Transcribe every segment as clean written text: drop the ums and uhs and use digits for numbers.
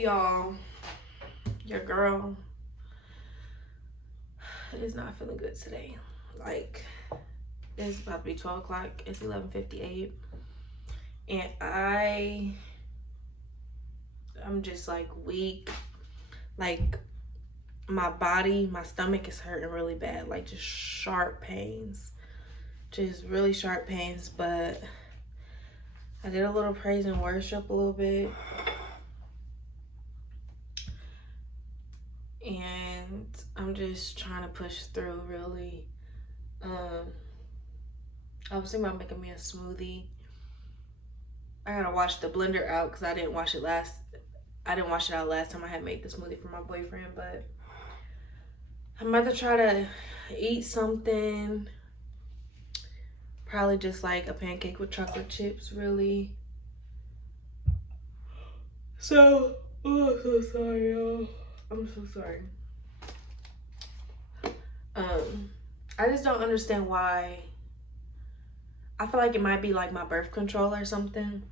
Y'all, your girl is not feeling good today. Like, it's about to be 12 o'clock. It's 11:58. And I'm just like weak. Like, my body, my stomach is hurting really bad. Like, just sharp pains. Just really sharp pains. But I did a little praise and worship a little bit. And I'm just trying to push through, really. I was thinking about making me a smoothie. I gotta wash the blender out because I didn't wash it out last time I had made the smoothie for my boyfriend. But I'm about to try to eat something. Probably just like a pancake with chocolate chips, really. So, oh, I'm so sorry, y'all. I'm so sorry. I just don't understand why. I feel like it might be like my birth control or something.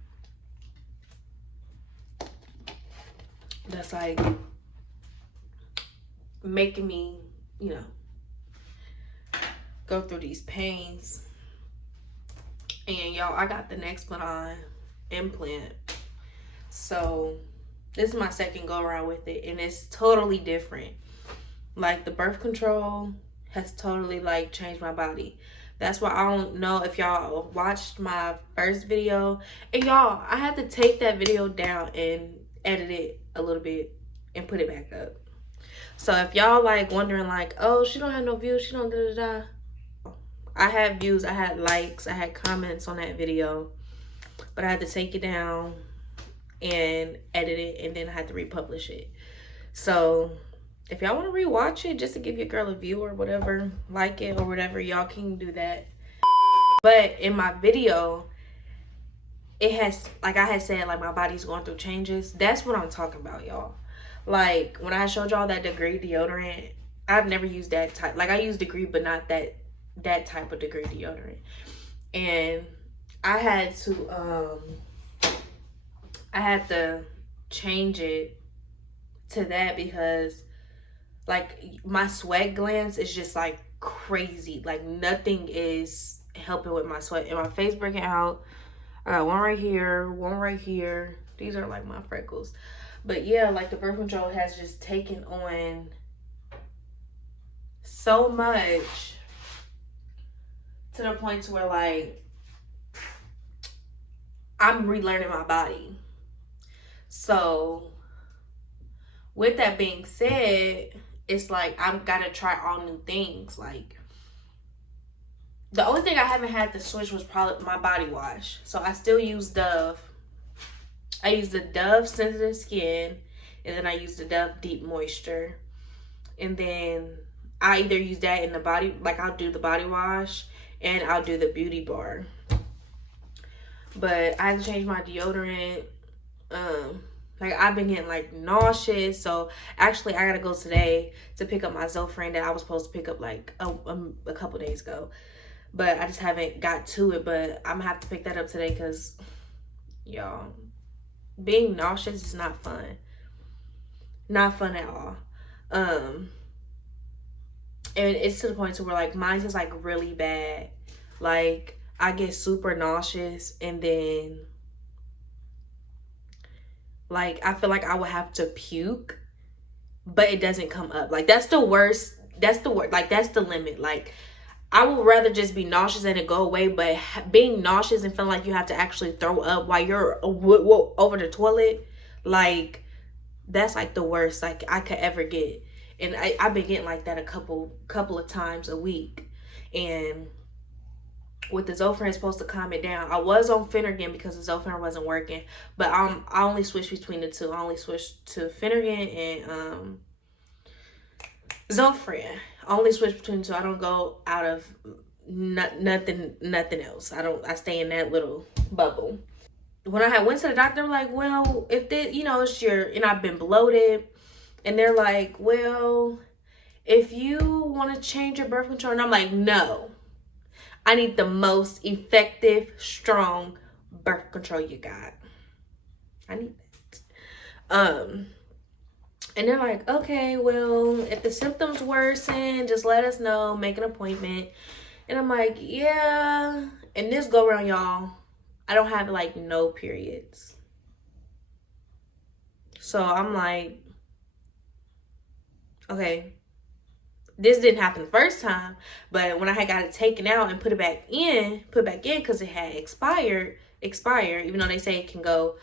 That's like making me, you know, go through these pains. And y'all, I got the Nexplanon implant. So this is my second go around with it, and it's totally different. Like, the birth control has totally like changed my body. That's why I don't know if y'all watched my first video. And y'all, I had to take that video down and edit it a little bit and put it back up. So if y'all like wondering like, oh, she don't have no views, she don't da-da-da. I had views, I had likes, I had comments on that video. But I had to take it down and edit it, and then I had to republish it. So if y'all want to rewatch it just to give your girl a view or whatever, like it or whatever, y'all can do that. But in my video, it has, like I had said, like my body's going through changes. That's what I'm talking about, y'all. Like when I showed y'all that Degree deodorant, I've never used that type. Like I use Degree, but not that type of Degree deodorant. And I had to change it to that because like my sweat glands is just like crazy. Like nothing is helping with my sweat, and my face breaking out. I got one right here, one right here. These are like my freckles. But yeah, like the birth control has just taken on so much to the point to where like I'm relearning my body. So with that being said, it's like I've got to try all new things. Like the only thing I haven't had to switch was probably my body wash. So I still use Dove. I use the Dove Sensitive Skin, and then I use the Dove Deep Moisture. And then I either use that in the body, like I'll do the body wash and I'll do the beauty bar. But I had to change my deodorant. Like I've been getting like nauseous. So actually I gotta go today to pick up my Zofran that I was supposed to pick up like a couple days ago. But I just haven't got to it. But I'm gonna have to pick that up today because y'all, being nauseous is not fun. Not fun at all. And it's to the point to where like mine is like really bad. Like I get super nauseous, and then like I feel like I would have to puke, but it doesn't come up. Like that's the worst. That's the worst. Like that's the limit. Like I would rather just be nauseous and it go away, but being nauseous and feeling like you have to actually throw up while you're over the toilet, like that's like the worst like I could ever get. And I've been getting like that a couple of times a week. And with the Zofran, it's supposed to calm it down. I was on Phenergan because the Zofran wasn't working, but I only switched between the two. I only switched to Phenergan and Zofran. I only switch between the two. I don't go out of nothing else. I stay in that little bubble. When I went to the doctor, they're like, well, if they, it's and I've been bloated, and they're like, well, if you want to change your birth control, and I'm like, no, I need the most effective, strong birth control you got. I need that. And they're like, okay, well, if the symptoms worsen, just let us know, make an appointment. And I'm like, yeah. And this go around, y'all, I don't have like no periods. So I'm like, okay, this didn't happen the first time, but when I had got it taken out and put back in because it had expired, even though they say it can go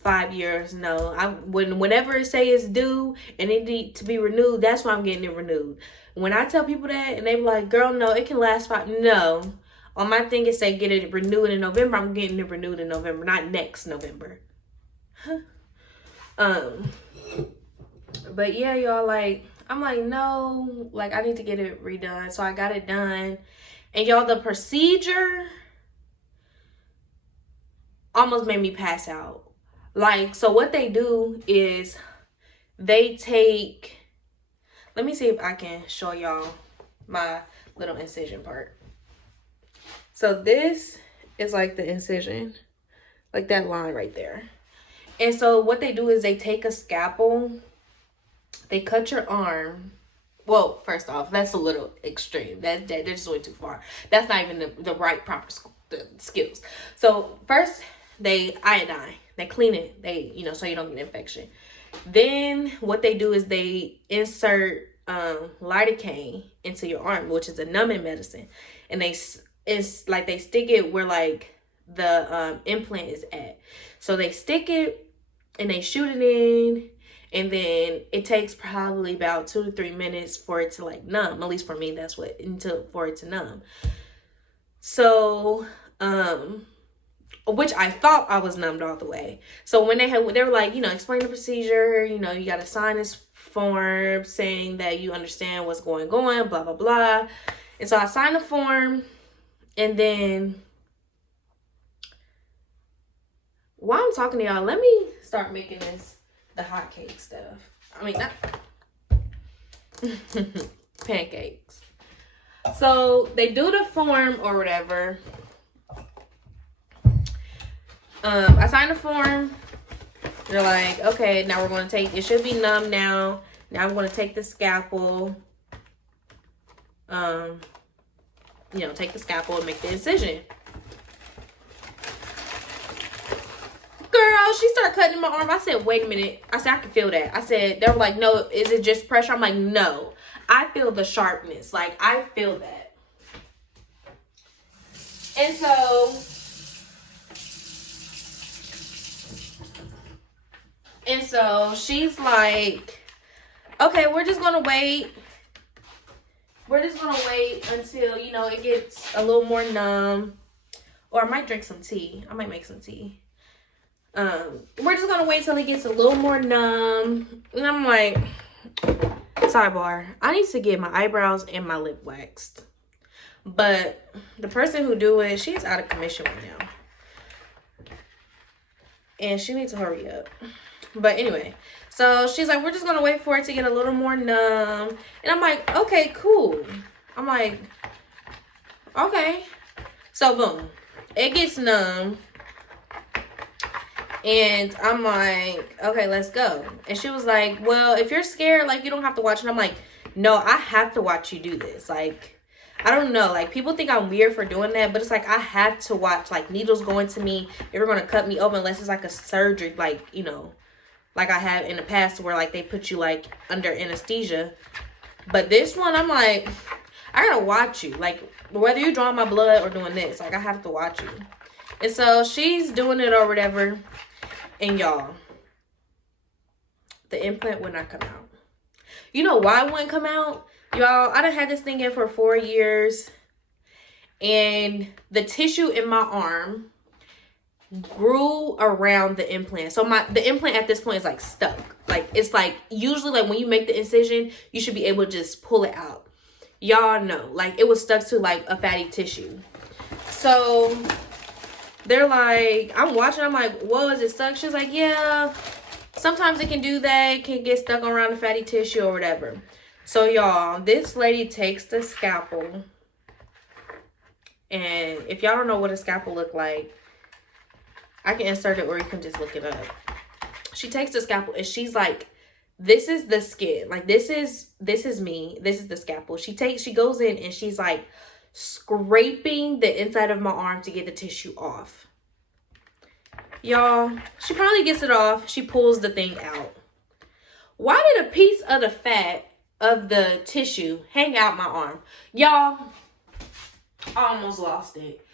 5 years. No, whenever it say it's due and it need to be renewed, that's why I'm getting it renewed. When I tell people that and they be like, girl, no, it can last 5. No, on my thing it say get it renewed in November. I'm getting it renewed in November, not next November. But yeah, y'all, like, I'm like, no, like, I need to get it redone. So I got it done. And y'all, the procedure almost made me pass out. Like, so what they do is they take, let me see if I can show y'all my little incision part. So this is like the incision, like that line right there. And so what they do is they take a scalpel, they cut your arm. Well, first off, that's a little extreme. They're just way too far. That's not even the right proper skills. So first they iodine, they clean it, they, you know, so you don't get an infection. Then what they do is they insert lidocaine into your arm, which is a numbing medicine, and it's like they stick it where like the implant is at. So they stick it and they shoot it in, and then it takes probably about 2 to 3 minutes for it to like numb. At least for me, that's what for it to numb. So which I thought I was numbed all the way. So when they were like, you know, explain the procedure, you know, you got to sign this form saying that you understand what's going on, blah, blah, blah. And so I signed the form, and then while I'm talking to y'all, let me start making the hot cake stuff. I mean, not pancakes. So they do the form or whatever. I signed the form. They're like, okay, now we're going to take, it should be numb now. Now I'm going to take the scalpel. You know, take the scalpel and make the incision. Girl, she started cutting my arm. I said, wait a minute. I said, I can feel that. I said, they were like, no, is it just pressure? I'm like, no. I feel the sharpness. Like, I feel that. And so she's like, okay, we're just going to wait. We're just going to wait until, you know, it gets a little more numb. Or I might drink some tea. I might make some tea. We're just going to wait till it gets a little more numb. And I'm like, sidebar, I need to get my eyebrows and my lip waxed. But the person who do it, she's out of commission right now. And she needs to hurry up. But anyway, so she's like, we're just going to wait for it to get a little more numb. And I'm like, okay, cool. I'm like, okay. So boom, it gets numb. And I'm like, okay, let's go. And she was like, well, if you're scared, like, you don't have to watch. And I'm like, no, I have to watch you do this. Like, I don't know. Like, people think I'm weird for doing that. But it's like, I have to watch, like, needles going to me. If you're going to cut me open, unless it's like a surgery, like, you know, like I have in the past where, like, they put you, like, under anesthesia. But this one, I'm like, I got to watch you. Like, whether you're drawing my blood or doing this, like, I have to watch you. And so she's doing it or whatever. And y'all, the implant would not come out. You know why it wouldn't come out? Y'all, I done had this thing in for 4 years. And the tissue in my arm grew around the implant. So the implant at this point is like stuck. Like, it's like, usually like when you make the incision, you should be able to just pull it out. Y'all know, like, it was stuck to like a fatty tissue. So they're like, I'm watching, I'm like, whoa, is it stuck? She's like, yeah, sometimes it can do that. It can get stuck around the fatty tissue or whatever. So y'all, this lady takes the scalpel. And if y'all don't know what a scalpel look like, I can insert it or you can just look it up. She takes the scalpel and she's like this is the skin. Like this is me. This is the scalpel. She goes in and she's like scraping the inside of my arm to get the tissue off. Y'all, she finally gets it off. She pulls the thing out. Why did a piece of the fat of the tissue hang out my arm? Y'all, I almost lost it.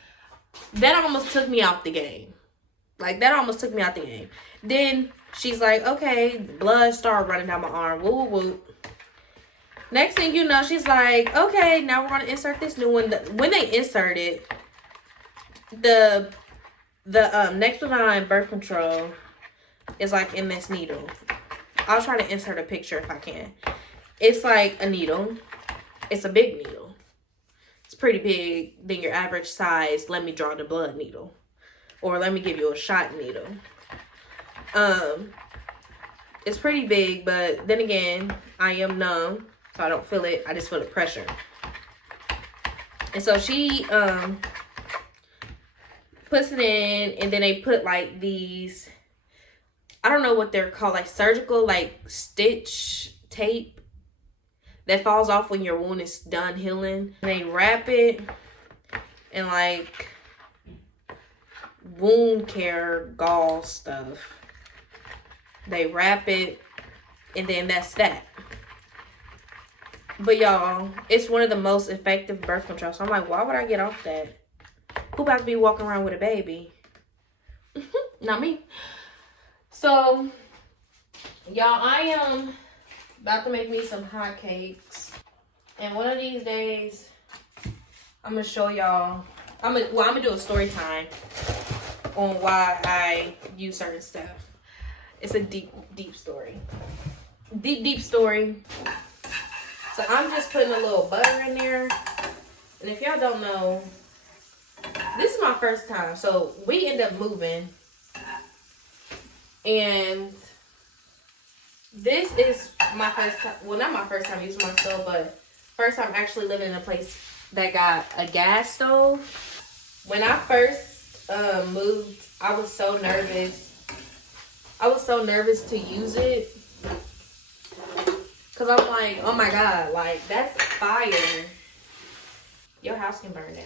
That almost took me out the game. Like, that almost took me out the game. Then she's like, okay, blood started running down my arm. Woo, woo, woo. Next thing you know, she's like, okay, now we're going to insert this new one. When they insert it, the Nexplanon birth control is like in this needle. I'll try to insert a picture if I can. It's like a needle. It's a big needle. It's pretty big than your average size. Let me draw the blood needle. Or let me give you a shot needle. It's pretty big, but then again, I am numb, so I don't feel it. I just feel the pressure. And so she puts it in, and then they put like these, I don't know what they're called, like surgical, like stitch tape that falls off when your wound is done healing. And they wrap it in like wound care gauze stuff. They wrap it, and then that's that. But y'all, it's one of the most effective birth control. So I'm like, why would I get off that? Who about to be walking around with a baby? Not me. So, y'all, I am about to make me some hot cakes. And one of these days, I'm going to show y'all. I'm gonna do a story time on why I use certain stuff. It's a deep story. Deep story. So I'm just putting a little butter in there. And if y'all don't know, this is my first time. So we end up moving. And this is my first time. Well, not my first time using my stove, but first time actually living in a place that got a gas stove. When I first moved, I was so nervous. I was so nervous to use it. Because I'm like, oh my God, like, that's fire. Your house can burn down.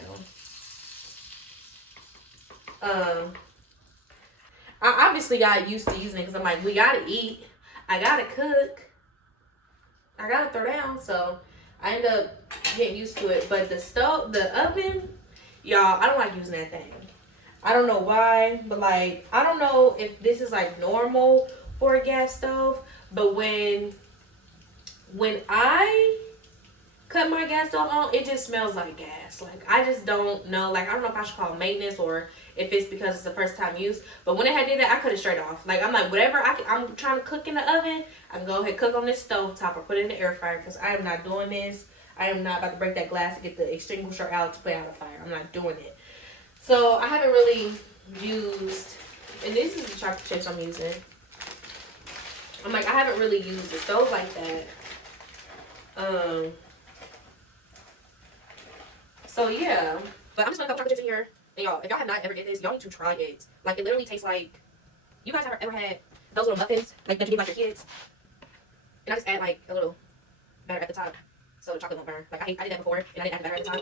I obviously got used to using it because I'm like, we gotta eat. I gotta cook. I gotta throw down. So I end up getting used to it. But the stove, the oven, y'all, I don't like using that thing. I don't know why, but like, I don't know if this is like normal for a gas stove, but when I cut my gas stove on, it just smells like gas. Like, I just don't know. Like, I don't know if I should call it maintenance or if it's because it's the first time use. But when it had did that, I cut it straight off. Like, I'm like, whatever I'm trying to cook in the oven, I can go ahead and cook on this stove top or put it in the air fryer, because I am not doing this. I am not about to break that glass and get the extinguisher out to put out a fire. I'm not doing it. So I haven't really used, and this is the chocolate chips I'm using. I'm like, I haven't really used the stove like that. So yeah, but I'm just gonna put chocolate chips in here. And y'all, if y'all have not ever did this, y'all need to try it. Like, it literally tastes like, you guys ever had those little muffins, like that you give like your kids? And I just add like a little batter at the top so the chocolate won't burn. Like, I did that before, and I didn't add the batter at the top.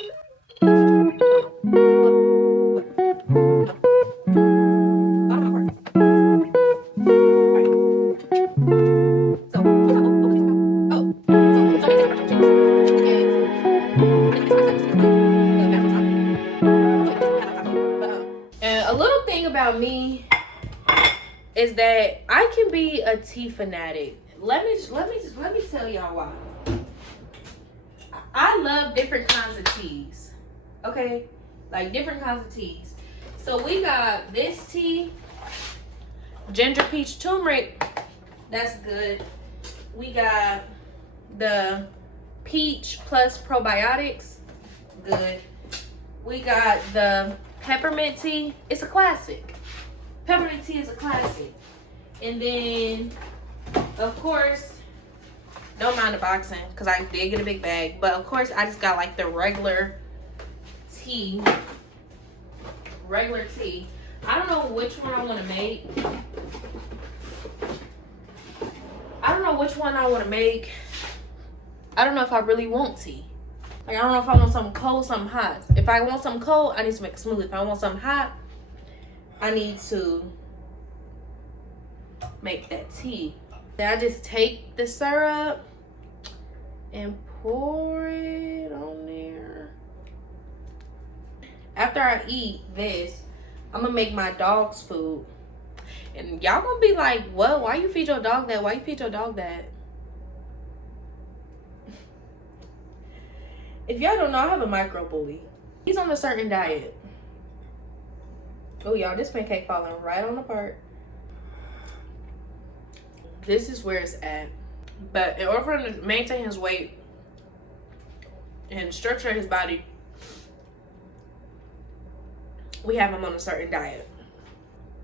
And a little thing about me is that I can be a tea fanatic. Let me tell y'all why. I love different kinds of teas. Okay? Like, different kinds of teas. So we got this tea, ginger peach turmeric. That's good. We got the peach plus probiotics. Good. We got the peppermint tea. It's a classic. Peppermint tea is a classic. And then, of course, don't mind the boxing because I did get a big bag. But of course, I just got like the regular tea. Regular tea. I don't know which one I want to make. I don't know know which one I want to make. I don't know if I really want tea. Like, I don't know if I want something cold, something hot. If I want something cold, I need to make a smoothie. If I want something hot, I need to make that tea. Then I just take the syrup and pour it on there. After I eat this, I'm gonna make my dog's food. And y'all gonna be like, what? Why you feed your dog that? Why you feed your dog that? If y'all don't know, I have a micro bully. He's on a certain diet. Oh, y'all, this pancake falling right on apart. This is where it's at. But in order for him to maintain his weight and structure his body, we have him on a certain diet.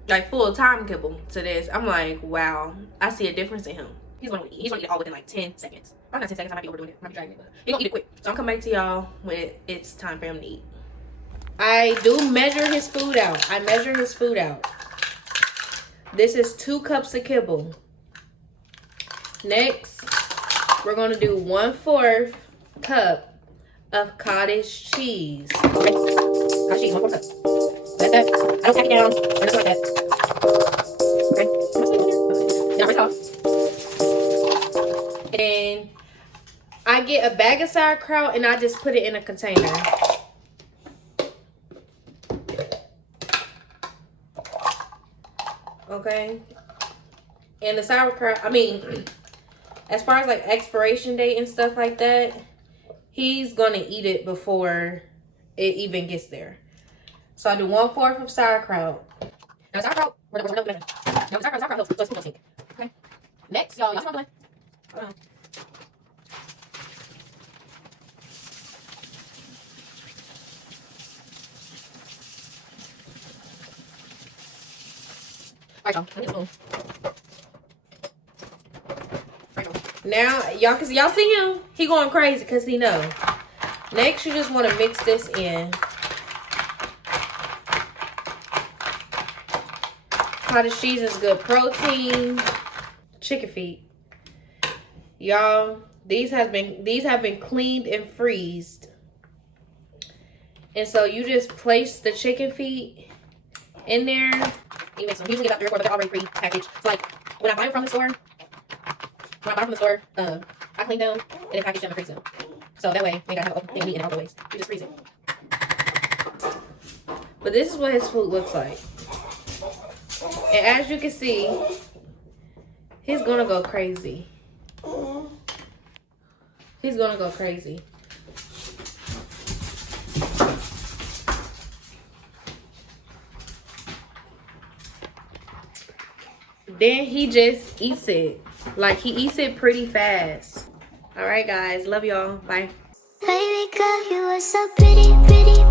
Like full time kibble to this. I'm like, wow, I see a difference in him. He's gonna eat it all within like 10 seconds. Not 10 seconds, I might be overdoing it. I might be dragging it, but he's gonna eat it quick. So I'm coming back to y'all when it's time for him to eat. I do measure his food out. I measure his food out. This is 2 cups of kibble. Next, we're gonna do 1/4 cup of cottage cheese. Okay. Cottage cheese, 1/4 cup. That's that. I don't pack it down or nothing like that. Okay. Now rinse off. And I get a bag of sauerkraut and I just put it in a container. Okay. And the sauerkraut, as far as like expiration date and stuff like that, he's gonna eat it before it even gets there. So I do 1/4 of sauerkraut. Now sauerkraut, sauerkraut helps, so it's food sink. Okay. Next, y'all see what I'm doing? Hold on. Alright, y'all, I need a spoon. Now, y'all, cause y'all see him, he going crazy because he know. Next, you just want to mix this in. Cottage cheese is good protein. Chicken feet, y'all. These have been cleaned and freezed, and so you just place the chicken feet in there. You mix them. Usually about 3 or 4, but they're already pre-packaged. So like when I buy them from the store. I clean them and then package them and freeze them. So that way, we gotta have an open thing and out the waste. You just freeze it. But this is what his food looks like. And as you can see, he's gonna go crazy. He's gonna go crazy. Then he just eats it. Like, he eats it pretty fast. All right, guys. Love y'all. Bye. Baby girl, you are so pretty, pretty.